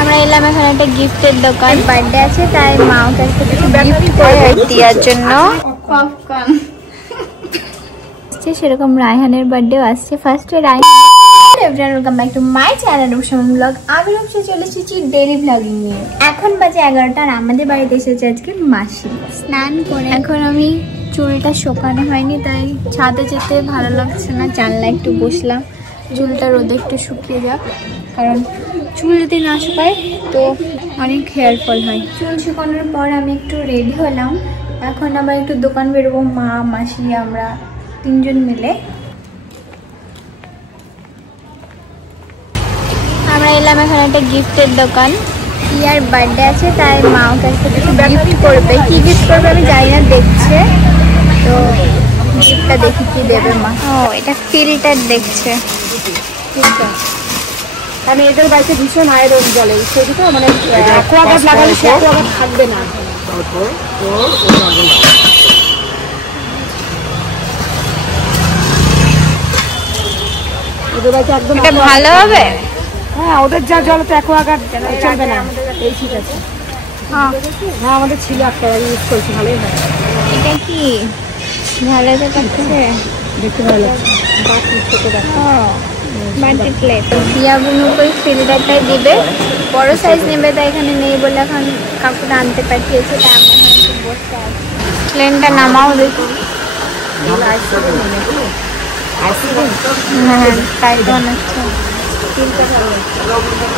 আমরা এলাম এখানে একটা গিফটের দোকান, বার্থডে আছে তাই মা ওকে একটা গিফট করে দেওয়ার জন্য পপকর্ন সেরকম রায়হানের বার্থডেও আসছে। ফার্স্টে Raihan welcome back to my channel রূপসামন ব্লগ। আমি রূপসা চলে এসেছি ডেইলি ব্লগিং নিয়ে। এখন বাজে 11টা আর আমাদের বাড়িতে এসেছে আজকে মাসি। স্নান করে এখন আমি চুলটা শোকানো হয়নি তাই ছাদে যেতে ভালো লাগছে না, জানলা একটু বসলাম চুলটা রোদে একটু শুকিয়ে যাক, কারণ চুল যদি না শুকায় তো অনেক হেয়ার ফল হয়। চুল শুকানোর পর আমি একটু রেডি হলাম, এখন আবার একটু দোকান বেরোবো, মা মাসি আমরা তিনজন মিলে। আমরা এলাম এখানে একটা গিফটের দোকান, ইয়ার বার্থডে আছে তাই মা ওকে একটা গিফট করবে। কি গিফট করবে আমি জানি না, দেখছে তো গিফটটা দেখি কি দেবে মা। ও এটা ফিল্টার দেখছে, মানে এদের বাড়িতে ভীষণ আয়রন জলে সেটা মানে অ্যাকোয়াগার্ড লাগালে সে অ্যাকোয়াগার্ড থাকবে না। ওদের বাড়িতে একদম এটা ভালো হবে। হ্যাঁ ওদের যা জল তো অ্যাকোয়াগার্ড চলবে না। এই ঠিক আছে। হ্যাঁ হ্যাঁ আমাদের ছিল একটা ইউজ করছি, ভালোই হয়। এটা কি ভালো তো করতে দেখতে ভালো লাগছে। বাটি প্লেট দিয়া বুনু করে ফিল্টারটাই দিবে, বড় সাইজ নেবে তাই এখানে নেই বলে এখন কাকুটা আনতে পাঠিয়েছে, তাই আমরা এখন বসতে আছি। প্লেনটা নামাও দেখি। হ্যাঁ তাই তো হচ্ছে।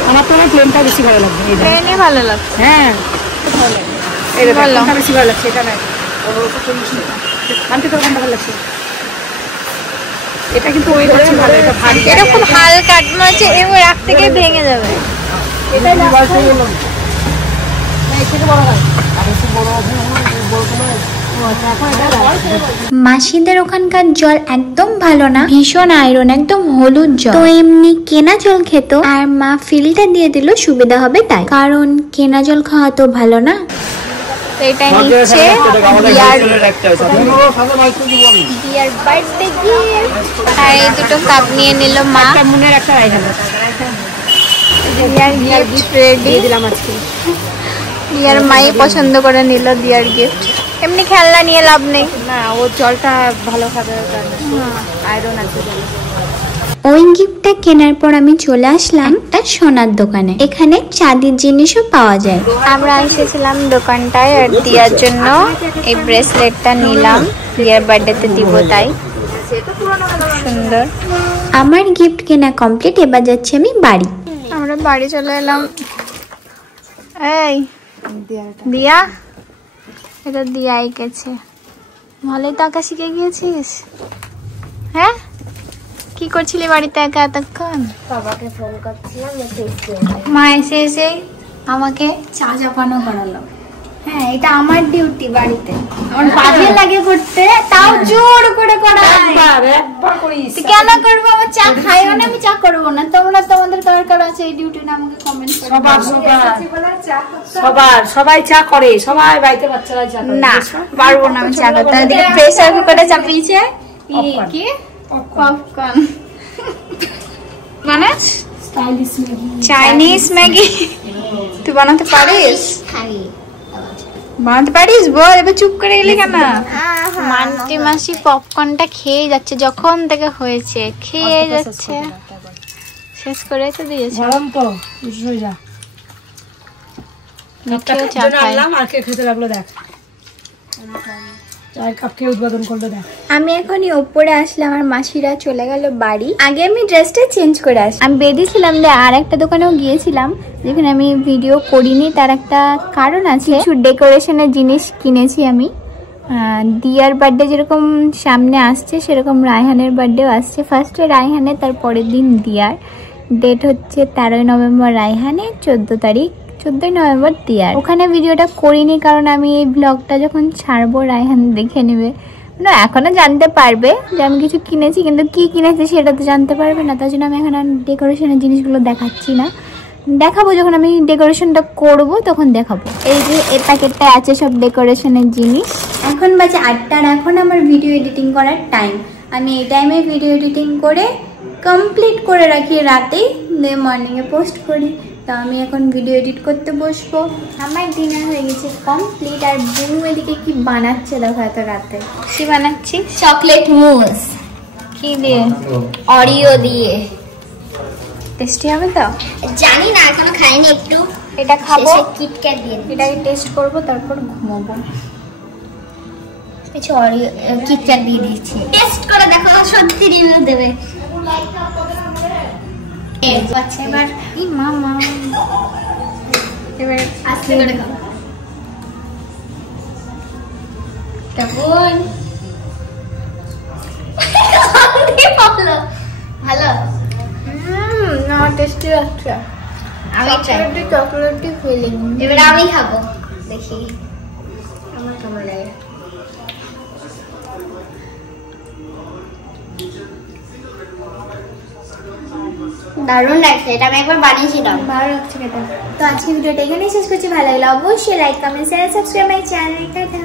আমার তো প্লেনটা বেশি ভালো লাগবে। প্লেনই ভালো লাগছে। হ্যাঁ বেশি ভালো লাগছে, এটা না আনতে তো ভালো লাগছে। এটা কিন্তু ওই হচ্ছে ভালো, এটা ভারী, এটা খুব হালকা আছে, এমন রাখতে গিয়ে ভেঙে যাবে। এটাই মাসিদের ওখানকার জল একদম ভালো না, ভীষণ আয়রন, একদম হলুদ জল। তো এমনি কেনা জল খেত আর মা ফিল্টার দিয়ে দিল, সুবিধা হবে তাই, কারণ কেনা জল খাওয়া তো ভালো না। এটা নিচ্ছে দিয়ার বার্থডে গিফট, আর এই দুটো কাপ নিয়ে নিল মা। মনের একটা দিয়ার গিফট রেডি দিলাম আজকে। দিয়ার মাই পছন্দ করে নিল দিয়ার গিফট। এমনি খেলনা নিয়ে লাভ নেই না, ও জলটা ভালো খাবে, আয়রন আছে জলে। ওই গিফটটা কেনার পর আমি চলে আসলাম একটা সোনার দোকানে, এখানে চাঁদির জিনিসও পাওয়া যায়। আমরা এসেছিলাম দোকানটায় আর দিয়ার জন্য এই ব্রেসলেটটা নিলাম, দিয়ার বার্থডেতে দিব তাই। সুন্দর। আমার গিফট কেনা কমপ্লিট, এবার যাচ্ছি আমি বাড়ি। আমরা বাড়ি চলে এলাম। এই দিয়া, এটা দিয়া এঁকেছে। ভালোই তো আঁকা শিখে গিয়েছিস। হ্যাঁ কি করছিলি বাড়িতে একা এতক্ষণ? বাবাকে ফোন করছিলাম, মা এসে এসে আমাকে চা চাপানো করালো। হ্যাঁ এটা আমার ডিউটি বাড়িতে, আমার বাজে লাগে করতে, তাও জোর করে করায়। কেন করবো? আমার চা খাইও না, আমি চা করবো না। তোমরা তোমাদের কার কার আছে এই ডিউটি না আমাকে কমেন্ট করো। সবাই চা করে, সবাই বাড়িতে বাচ্চারা চা করে। না পারবো না আমি চা করতে। এদিকে প্রেসার কুকারে চাপিয়েছে কি পপকর্ন মানে চাইনিজ ম্যাগি। তুই বানাতে পারিস? বানাতে পারিস? বল। এবার চুপ করে গেলি কেন? মান্টি মাসি পপকর্নটা খেয়ে যাচ্ছে, যখন থেকে হয়েছে খেয়ে যাচ্ছে, শেষ করে তো দিয়েছে। গরম তো হয়ে যা। মিঠেও চা খায়। আর কে খেতে লাগলো দেখ, চায়ের কাপ কে উদ্বোধন করলো দেখ। আমি এখনই ওপরে আসলাম আর মাসিরা চলে গেল বাড়ি। আগে আমি ড্রেসটা চেঞ্জ করে আসি। আমি বেরিয়েছিলাম যে আর একটা দোকানেও গিয়েছিলাম যেখানে আমি ভিডিও করিনি, তার একটা কারণ আছে। কিছু ডেকোরেশনের জিনিস কিনেছি আমি। দিয়ার বার্থডে যেরকম সামনে আসছে সেরকম রায়হানের বার্থডেও আসছে। ফার্স্টে রায়হানের, তার পরের দিন দিয়ার। ডেট হচ্ছে 13ই নভেম্বর রায়হানের, 14ই নভেম্বর দিয়ার। ওখানে ভিডিওটা করিনি কারণ আমি এই ব্লগটা যখন ছাড়বো রায়হান দেখে নেবে, মানে এখনো জানতে পারবে যে আমি কিছু কিনেছি, কিন্তু কি কিনেছি সেটা তো জানতে পারবে না। তার জন্য আমি এখন ডেকোরেশনের জিনিসগুলো দেখাচ্ছি না, দেখাবো যখন আমি ডেকোরেশনটা করব তখন দেখাবো। এই যে এই প্যাকেটটা আছে সব ডেকোরেশনের জিনিস। এখন বাজে 8টা, এখন আমার ভিডিও এডিটিং করার টাইম। আমি এই টাইমে ভিডিও এডিটিং করে কমপ্লিট করে রাখি রাতেই, মর্নিংয়ে পোস্ট করি। তো তা আমি এখন ভিডিও এডিট করতে বসবো। আমার ডিনার হয়ে গেছে কমপ্লিট। আর বুনু এদিকে কি বানাচ্ছে দেখো এত রাতে। কি বানাচ্ছি? চকলেট মুস। কি দিয়ে? অরিও দিয়ে। টেস্টি হবে তো? জানি না, এখনো খাইনি। একটু এটা খাবো, কিটক্যাট দিয়ে এটাকে টেস্ট করবো, তারপর ঘুমাবো। কিছু অরিও কিটক্যাট দিয়ে দিচ্ছি, টেস্ট করে দেখো সত্যি রিভিউ দেবে। এবার এই মামা এবার আস্তে করে খাও। কেমন? ভালো ভালো। না টেস্টি লাগছে। আমি চকলেটি ফিলিং। এবার আমি খাবো, দেখি আমার কেমন লাগে। দারুণ লাগছে, এটা আমি একবার বানিয়েছিলাম, ভালো লাগছে খেতে। তো আজকে ভিডিওটা এখানেই শেষ করছি। ভালো লাগলে অবশ্যই like, comment, share, subscribe my channel. Tata.